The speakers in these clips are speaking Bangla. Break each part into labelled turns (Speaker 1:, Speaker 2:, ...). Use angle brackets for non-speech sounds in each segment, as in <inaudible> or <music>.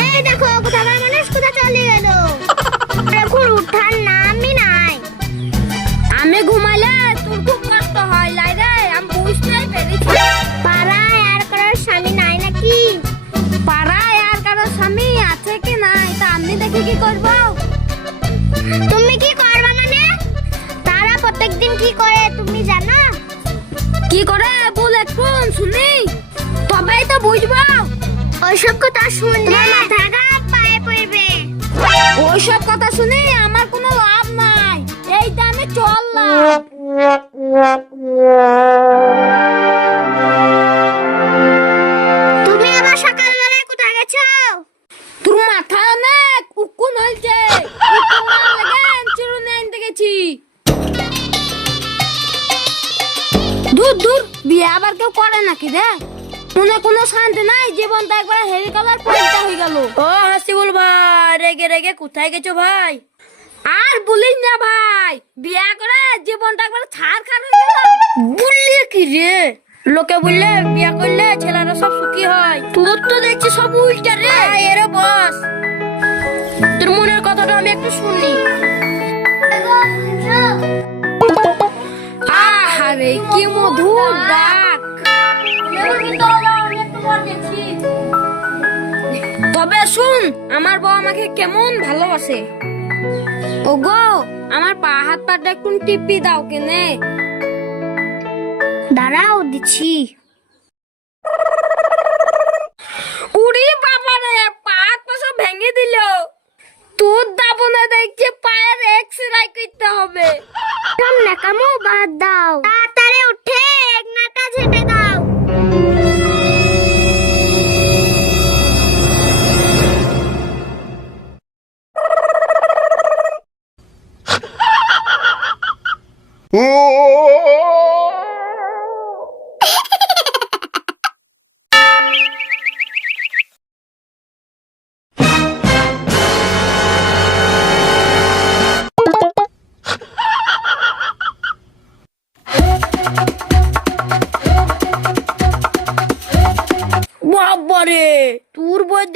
Speaker 1: এই দেখো কোথাকার মানুষ কোথা চলে গেল। <laughs> এখন উঠার নামই নাই।
Speaker 2: আমি ঘুমালে তোর খুব কষ্ট হয় লাইরে আমি বুঝতেই পেরেছি।
Speaker 1: পাড়ায় আর কারোর স্বামী নাই নাকি?
Speaker 2: পাড়ায় আর কারোর স্বামী আছে কি নাই? তা আমি দেখি কি করব?
Speaker 1: তুমি কি করবা মানে? তারা প্রত্যেকদিন কি করে তুমি জানো?
Speaker 2: কি করে? বল এখন শুনি। তবেই তো বুঝব।
Speaker 1: কথা শুনলে মাথা খারাপ পায়ে পড়বে।
Speaker 2: ওইসব কথা শুনে আমার কোনো লাভ নাই। এই দামে চললাম।
Speaker 1: তুমি আবার সকালবেলায় কোথায় গেছো?
Speaker 2: তোর মাথা অনেক উকুন হয়েছে গেছি। দূর দূর বিয়ে আবার কেউ করে নাকি রে মনে কোনো শান্তি নাই জীবনটা একবার কালার পরিষ্কার হয়ে গেল।
Speaker 3: ও হাসিবুল ভাই রেগে রেগে কোথায় গেছো ভাই?
Speaker 2: আর বলিস না ভাই বিয়ে করে জীবনটা একবার ছাড় খাড় হয়ে গেল। বললি কি রে?
Speaker 3: লোকে বললে বিয়া করলে ছেলেরা সব সুখী হয়। তোর তো দেখছি সব উল্টা রে।
Speaker 2: এরে বস।
Speaker 3: তোর মনের কথাটা আমি একটু শুনি।
Speaker 2: আহারে কি মধুর ডাক। তবে শুন, আমার বউ আমাকে কেমন ভালোবাসে। ওগো, আমার পা হাত পাটা একটু টিপি দাও কেনে।
Speaker 1: দাঁড়াও দিচ্ছি। 오!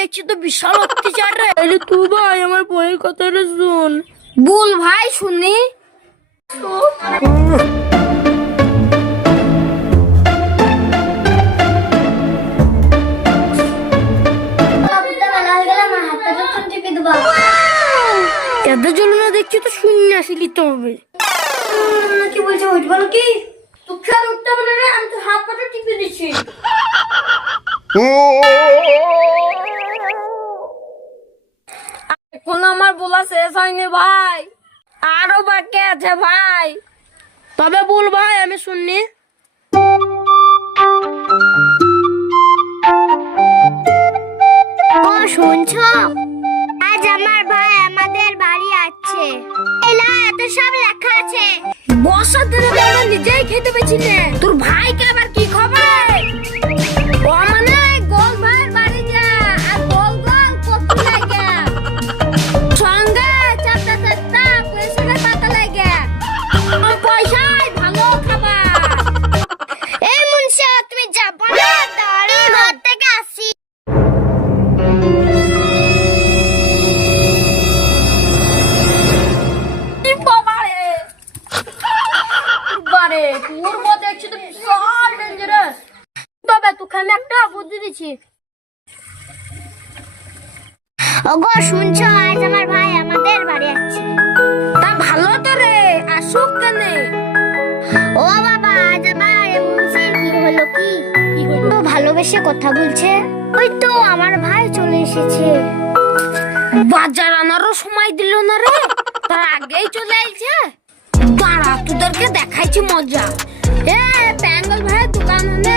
Speaker 2: দেখছি তো বিশাল অত্যাচার রে
Speaker 3: তাহলে তুই ভাই আমার বইয়ের কথাটা শুন
Speaker 2: বল ভাই শুনি
Speaker 3: এত জল না দেখছি তো শূন্য আসি নিতে হবে
Speaker 1: কি বলছে কি
Speaker 3: উঠতে আমি তো হাত পাটা টিপে দিচ্ছি
Speaker 2: এখন আমার বলা শেষ হয়নি ভাই। আরও বাকি আছে ভাই।
Speaker 3: তবে বল ভাই আমি শুননি।
Speaker 1: ও শুনছো? আজ আমার ভাই আমাদের বাড়ি আছে এলা এত সব লেখা আছে।
Speaker 2: দিনে নিজেই খেতে পেয়েছি না। তোর ভাইকে আবার
Speaker 1: ওগো শুনছো? আজ আমার ভাই আমাদের বাড়ি আছে
Speaker 2: তা ভালো তো রে আসুক কেনে।
Speaker 1: ও বাবা আজ আমার কি হলো কি? কি হলো? ভালোবেসে কথা বলছে। ওই তো আমার ভাই চলে এসেছে।
Speaker 2: বাজার আনারও সময় দিল না রে। তার আগেই চলে আইছে। দাঁড়া তোদেরকে দেখাইছি মজা। এ প্যাঙ্গল ভাইয়ের দোকান হলে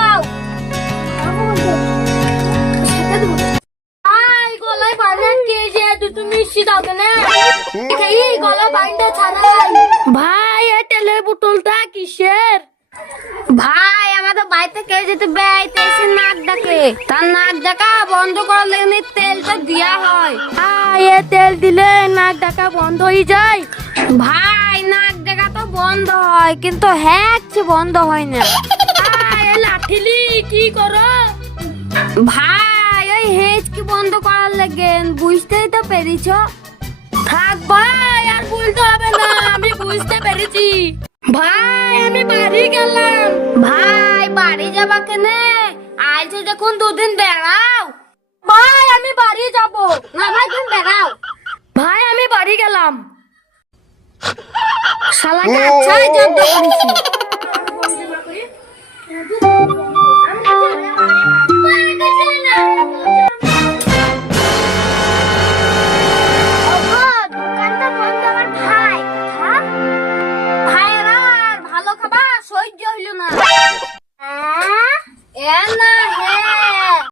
Speaker 2: এই ছাড়াই ভাই। এই তেলের
Speaker 3: বোতলটা কিসের?
Speaker 2: ভাই আমাদের বাড়িতে কেউ যেতে বেড়াইতে এসে নাক ডাকে তার নাক ডাকা বন্ধ করার লেগে তেলটা দেওয়া হয়।
Speaker 3: ভাই এ তেল দিলে নাক ডাকা বন্ধ হয়ে যায়।
Speaker 2: ভাই নাক দেখা তো বন্ধ হয় কিন্তু হ্যাচ বন্ধ হয় না।
Speaker 3: লাঠিলি কি করো?
Speaker 2: ভাই ওই হেজ কি বন্ধ করার লাগে বুঝতেই তো পেরেছ।
Speaker 3: থাক ভাই, আর বলতে হবে না, আমি বুঝতে পেরেছি।
Speaker 2: ভাই,
Speaker 3: আমি বাড়ি গেলাম।
Speaker 2: ভাই, বাড়ি যাবা কেনে? আইছে যখন দুদিন বেড়াও।
Speaker 3: ভাই, আমি বাড়ি যাব।
Speaker 2: না, ভাই, তুমি বেড়াও। ভাই, আমি বাড়ি গেলাম। শালাকে আচ্ছা জব্দ করেছি